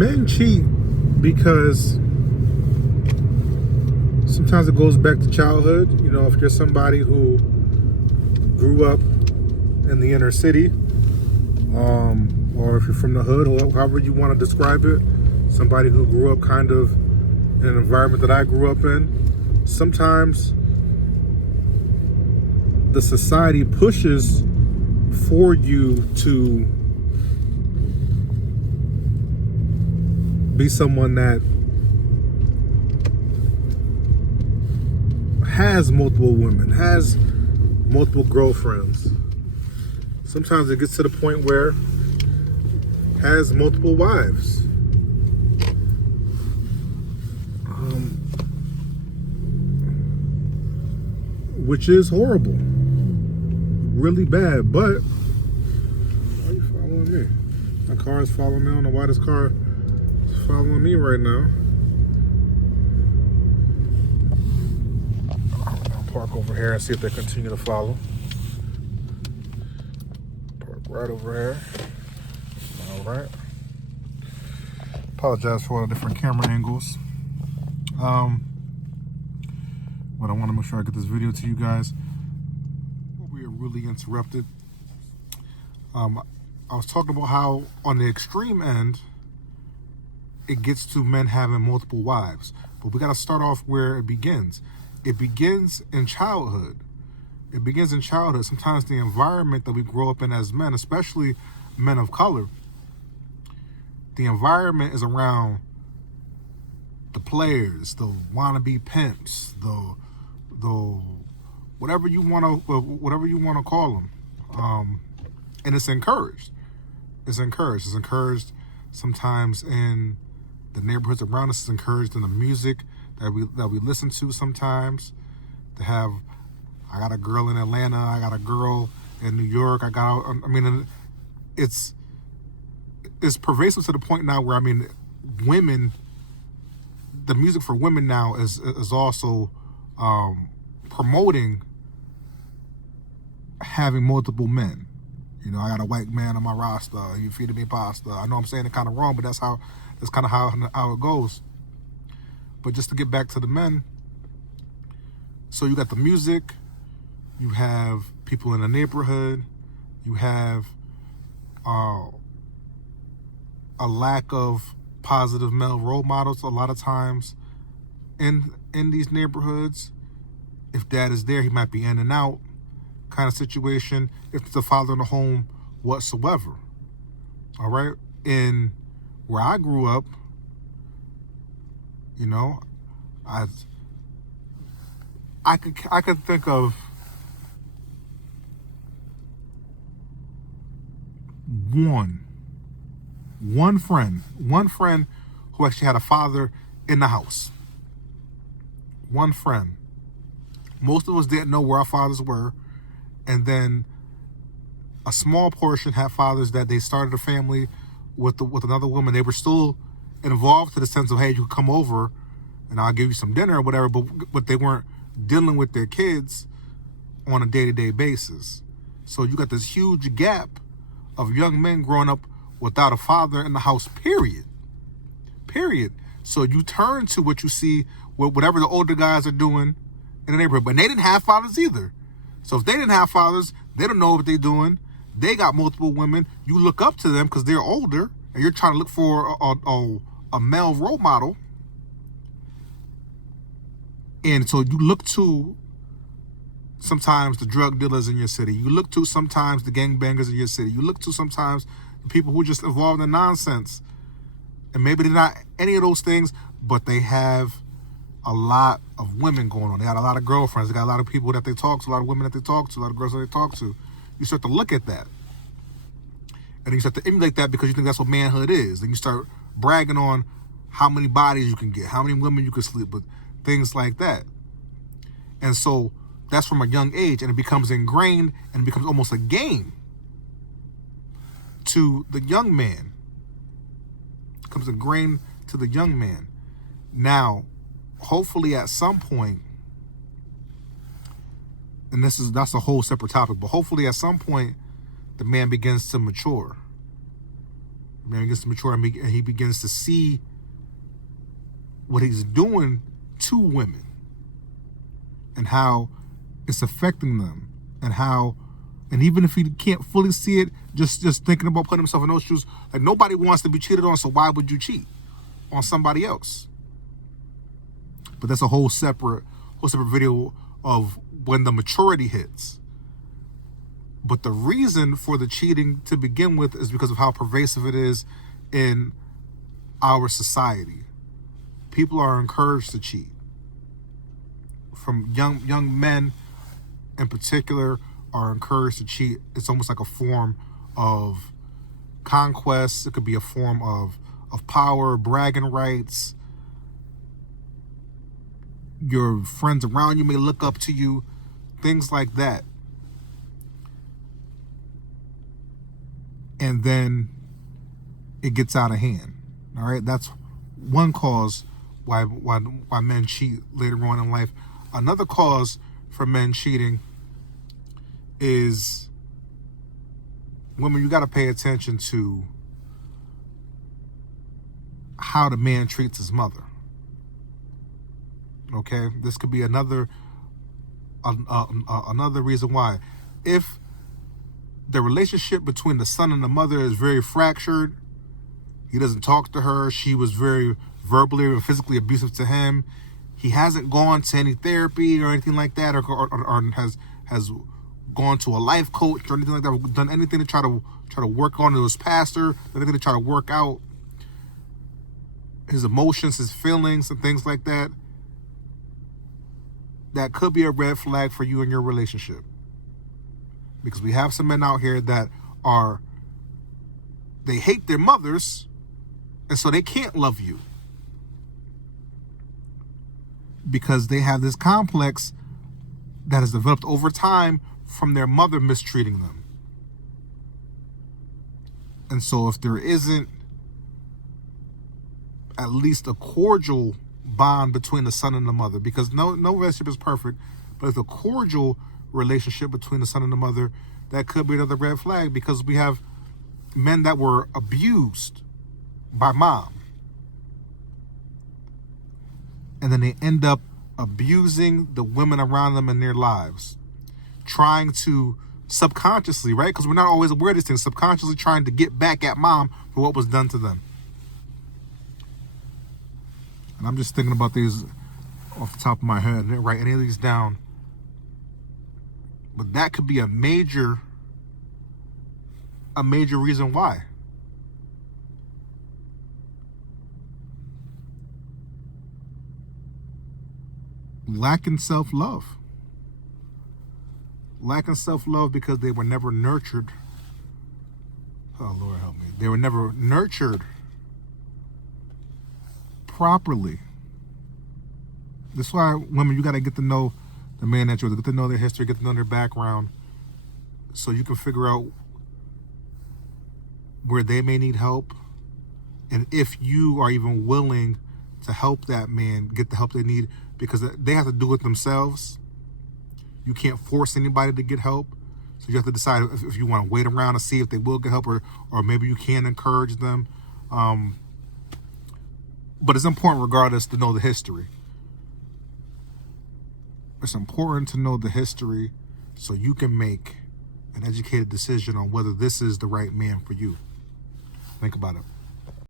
Men cheat because sometimes it goes back to childhood. You know, if you're somebody who grew up in the inner city, or if you're from the hood, or however you want to describe it, somebody who grew up kind of in an environment that I grew up in, sometimes the society pushes for you to be someone that has multiple women, has multiple girlfriends. Sometimes it gets to the point where has multiple wives. Which is horrible. Really bad, but why are you following me? My car is following me. I don't know why this car is following me right now. I'll park over here and see if they continue to follow. Park right over here. All right. Apologize for all the different camera angles. But I want to make sure I get this video to you guys. We are really interrupted. I was talking about how on the extreme end, it gets to men having multiple wives. But we got to start off where it begins. It begins in childhood. It begins in childhood. Sometimes the environment that we grow up in as men, especially men of color, the environment is around the players, the wannabe pimps, the whatever you want to call them, and it's encouraged. It's encouraged sometimes in the neighborhoods around us. It's encouraged in the music that we listen to sometimes. To have, I got a girl in Atlanta, I got a girl in New York, it's pervasive to the point now where, women, the music for women now is also promoting having multiple men. You know, I got a white man on my roster. You feeding me pasta. I know I'm saying it kind of wrong, but that's kind of how it goes. But just to get back to the men, so you got the music, you have people in the neighborhood, you have a lack of positive male role models a lot of times in these neighborhoods. If dad is there, he might be in and out kind of situation. If there's a father in the home whatsoever. All right. In where I grew up, you know, I could think of one friend who actually had a father in the house. One friend. Most of us didn't know where our fathers were. And then a small portion had fathers that they started a family with another woman. They were still involved to the sense of, hey, you can come over and I'll give you some dinner or whatever, but they weren't dealing with their kids on a day-to-day basis. So you got this huge gap of young men growing up without a father in the house, period. So you turn to what you see, whatever the older guys are doing in the neighborhood. But they didn't have fathers either. So if they didn't have fathers, they don't know what they're doing. They got multiple women. You look up to them because they're older, and you're trying to look for a male role model. And so you look to sometimes the drug dealers in your city. You look to sometimes the gangbangers in your city. You look to sometimes the people who are just involved in nonsense. And maybe they're not any of those things, but they have a lot of women going on. They got a lot of girlfriends. They got a lot of people that they talk to, a lot of women that they talk to, a lot of girls that they talk to. You start to look at that. And you start to emulate that because you think that's what manhood is. Then you start bragging on how many bodies you can get, how many women you can sleep with, things like that. And so that's from a young age, and it becomes ingrained and it becomes almost a game to the young man. It becomes ingrained to the young man. Now, hopefully at some point, and that's a whole separate topic, but hopefully at some point the man begins to mature. Man gets to mature and he begins to see what he's doing to women and how it's affecting them, and even if he can't fully see it, just thinking about putting himself in those shoes, like nobody wants to be cheated on, so why would you cheat on somebody else? But that's a whole separate video of when the maturity hits. But the reason for the cheating to begin with is because of how pervasive it is in our society. People are encouraged to cheat. From young men in particular are encouraged to cheat. It's almost like a form of conquest. It could be a form of power, bragging rights. Your friends around you may look up to you, things like that. And then it gets out of hand. All right, that's one cause why men cheat later on in life. Another cause for men cheating is women. You got to pay attention to how the man treats his mother. Okay, this could be another reason why. If the relationship between the son and the mother is very fractured, he doesn't talk to her, she was very verbally or physically abusive to him, he hasn't gone to any therapy or anything like that, or has gone to a life coach or anything like that, or done anything to try to work on his pastor, anything to try to work out his emotions, his feelings, and things like that, that could be a red flag for you in your relationship. Because we have some men out here that they hate their mothers, and so they can't love you. Because they have this complex that has developed over time from their mother mistreating them. And so if there isn't at least a cordial bond between the son and the mother, because no relationship is perfect, but if a cordial relationship between the son and the mother, that could be another red flag, because we have men that were abused by mom, and then they end up abusing the women around them in their lives, trying to subconsciously, right? Because we're not always aware of these things, subconsciously trying to get back at mom for what was done to them. And I'm just thinking about these off the top of my head. I didn't write any of these down. But that could be a major reason why. Lacking self-love. Lacking self-love because they were never nurtured. Oh, Lord help me. They were never nurtured properly. That's why women, you got to get to know the man that you're with, get to know their history, get to know their background, so you can figure out where they may need help, and if you are even willing to help that man get the help they need, because they have to do it themselves. You can't force anybody to get help, so you have to decide if you want to wait around and see if they will get help, or maybe you can encourage them. But it's important regardless to know the history. It's important to know the history so you can make an educated decision on whether this is the right man for you. Think about it.